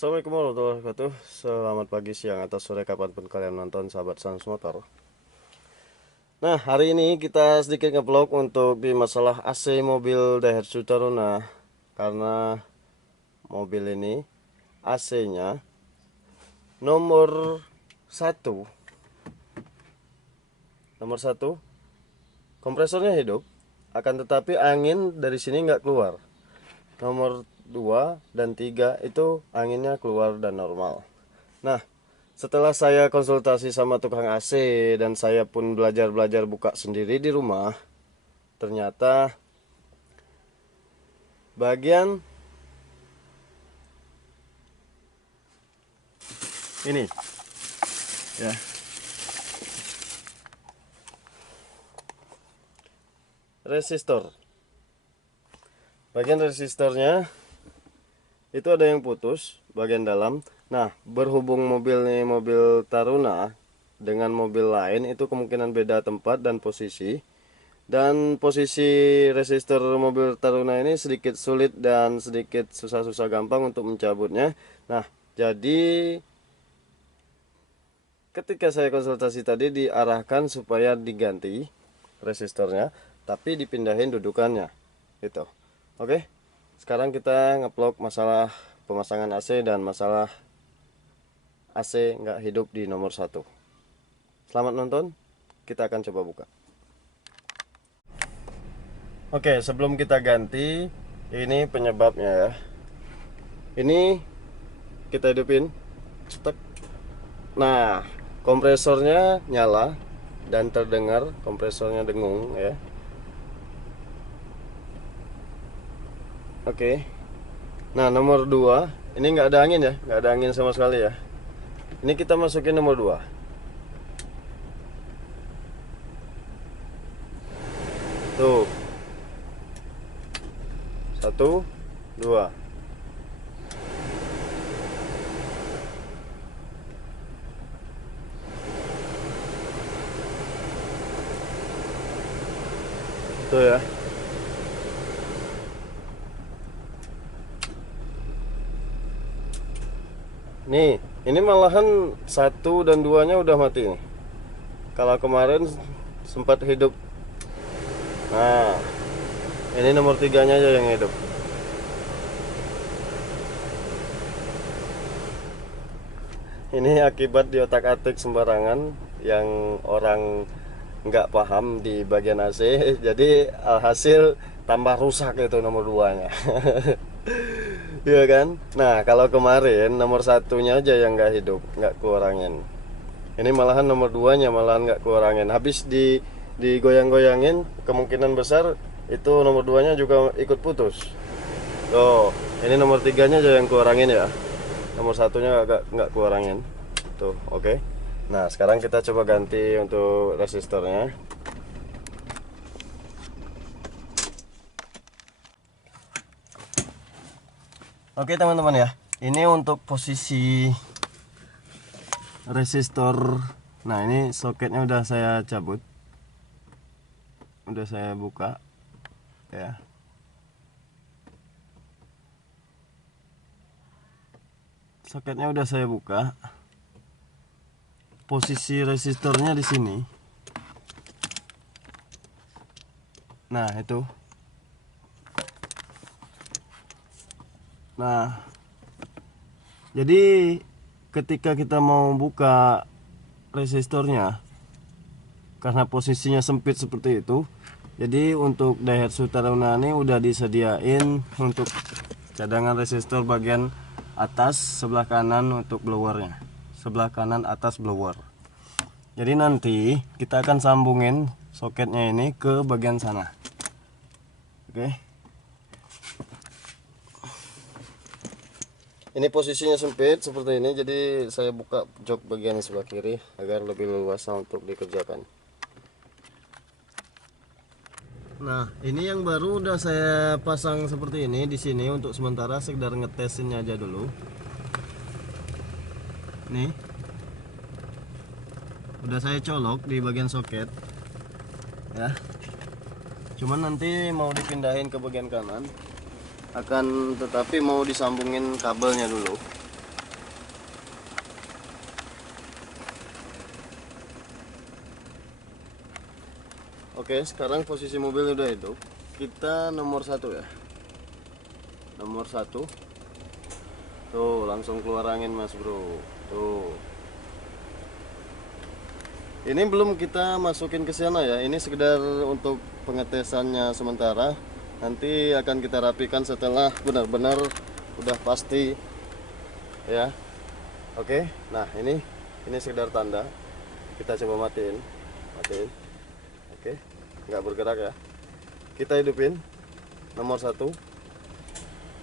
Assalamualaikum warahmatullahi wabarakatuh. Selamat pagi, siang, atau sore kapanpun kalian nonton sahabat Sans Motor. Nah, hari ini kita sedikit ngevlog untuk di masalah AC mobil Daihatsu Taruna. Karena mobil ini AC-nya nomor satu kompresornya hidup, akan tetapi angin dari sini nggak keluar. Nomor 2 dan 3 itu anginnya keluar dan normal. Nah, setelah saya konsultasi sama tukang AC dan saya pun belajar buka sendiri di rumah, ternyata bagian ini ya, resistor. Bagian resistornya itu ada yang putus bagian dalam. Nah, berhubung mobil ini mobil Taruna dengan mobil lain itu kemungkinan beda tempat dan posisi. Dan posisi resistor mobil Taruna ini sedikit sulit dan sedikit susah-susah gampang untuk mencabutnya. Nah, jadi ketika saya konsultasi tadi diarahkan supaya diganti resistornya, tapi dipindahin dudukannya. Gitu. Oke, sekarang kita ngevlog masalah pemasangan AC dan masalah AC nggak hidup di nomor 1. Selamat nonton, kita akan coba buka. Oke, sebelum kita ganti, ini penyebabnya ya. Ini kita hidupin. Cetek. Nah, kompresornya nyala dan terdengar kompresornya dengung ya. Oke. Nah, nomor 2 ini nggak ada angin ya, nggak ada angin sama sekali ya. Ini kita masukin nomor 2. Tuh. 1, 2. Tuh ya. Nih, ini malahan 1 dan 2-nya udah mati nih. Kalau kemarin sempat hidup. Nah, ini nomor 3-nya aja yang hidup. Ini akibat di otak-atik sembarangan yang orang nggak paham di bagian AC. Jadi alhasil tambah rusak itu nomor 2-nya. Iya kan? Nah, kalau kemarin nomor 1-nya aja yang nggak hidup, nggak keluar angin. Ini malahan nomor 2-nya malahan nggak keluar angin. Habis digoyang-goyangin, kemungkinan besar itu nomor 2-nya juga ikut putus. Tuh, ini nomor 3-nya aja yang keluar angin ya. Nomor 1-nya nggak keluar angin. Tuh, oke. Nah, sekarang kita coba ganti untuk resistornya. Oke teman-teman ya, ini untuk posisi resistor. Nah, ini soketnya udah saya cabut, udah saya buka ya. Soketnya udah saya buka. Posisi resistornya di sini. Nah, itu. Nah, jadi ketika kita mau buka resistornya, karena posisinya sempit seperti itu, jadi untuk Daihatsu Taruna ini udah disediain untuk cadangan resistor bagian atas sebelah kanan untuk blowernya, sebelah kanan atas blower. Jadi nanti kita akan sambungin soketnya ini ke bagian sana. Oke. Ini posisinya sempit seperti ini, jadi saya buka jok bagian sebelah kiri agar lebih leluasa untuk dikerjakan. Nah, ini yang baru udah saya pasang seperti ini di sini untuk sementara sekedar ngetesinnya aja dulu. Nih. Udah saya colok di bagian soket. Ya. Cuman nanti mau dipindahin ke bagian kanan. Tetapi mau disambungin kabelnya dulu. Oke, sekarang posisi mobil udah hidup. Kita nomor 1 ya. Nomor 1. Tuh, langsung keluar angin Mas Bro. Tuh. Ini belum kita masukin ke sana ya. Ini sekedar untuk pengetesannya sementara. Nanti akan kita rapikan setelah benar-benar udah pasti ya. Oke. Nah, ini sekedar tanda. Kita coba matiin. Matiin. Oke. Nggak bergerak ya. Kita hidupin nomor 1.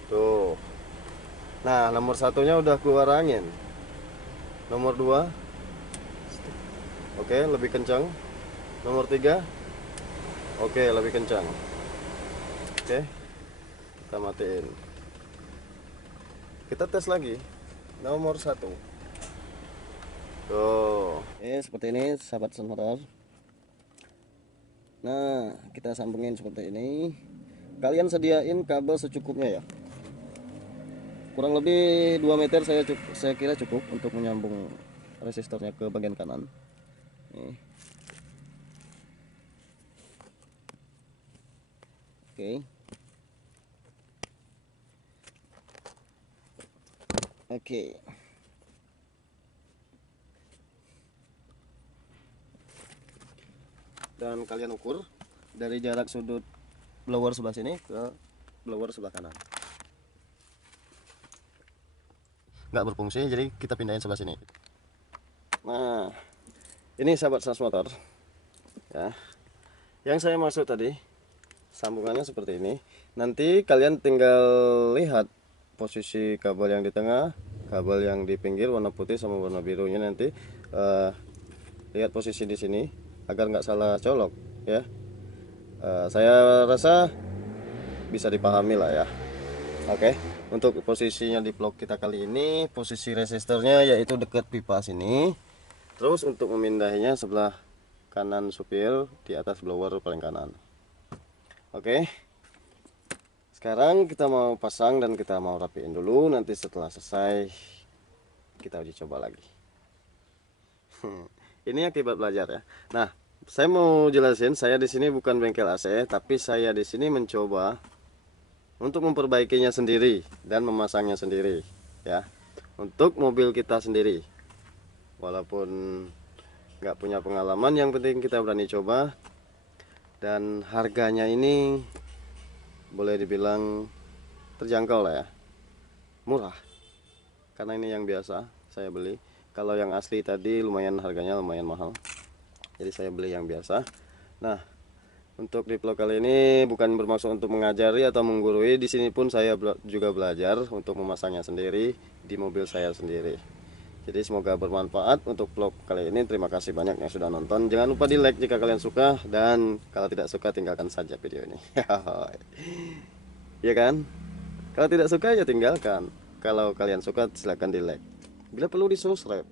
Tuh. Nah, nomor 1-nya udah keluar angin. Nomor 2. Oke, lebih kencang. Nomor 3. Oke, lebih kencang. Oke, kita matiin. Kita tes lagi. Nomor 1. Tuh, seperti ini sahabat semotor. Nah, kita sambungin seperti ini. Kalian sediain kabel secukupnya ya. Kurang lebih 2 meter saya kira cukup untuk menyambung resistornya ke bagian kanan. Nih. Oke. Oke. Dan kalian ukur dari jarak sudut blower sebelah sini ke blower sebelah kanan. Nggak berfungsi, jadi kita pindahin sebelah sini. Nah, ini sahabat Sans Motor ya, yang saya maksud tadi sambungannya seperti ini. Nanti kalian tinggal lihat posisi kabel yang di tengah, kabel yang di pinggir warna putih sama warna birunya. Nanti lihat posisi di sini agar nggak salah colok ya. Saya rasa bisa dipahami lah ya. Oke, untuk posisinya di vlog kita kali ini, posisi resistornya yaitu dekat pipa sini. Terus untuk memindahinya sebelah kanan supir di atas blower paling kanan. Oke. Sekarang kita mau pasang dan kita mau rapiin dulu. Nanti setelah selesai kita uji coba lagi. Ini akibat belajar ya. Nah, saya mau jelasin, saya di sini bukan bengkel AC, tapi saya di sini mencoba untuk memperbaikinya sendiri dan memasangnya sendiri ya. Untuk mobil kita sendiri. Walaupun nggak punya pengalaman, yang penting kita berani coba. Dan harganya ini boleh dibilang terjangkau lah ya, murah, karena ini yang biasa saya beli. Kalau yang asli tadi lumayan, harganya lumayan mahal, jadi saya beli yang biasa. Nah, untuk di vlog kali ini bukan bermaksud untuk mengajari atau menggurui. Di sini pun saya juga belajar untuk memasangnya sendiri di mobil saya sendiri. Jadi semoga bermanfaat untuk vlog kali ini. Terima kasih banyak yang sudah nonton. Jangan lupa di like jika kalian suka, dan kalau tidak suka tinggalkan saja video ini. Ya kan? Kalau tidak suka ya tinggalkan. Kalau kalian suka silahkan di like. Bila perlu di subscribe.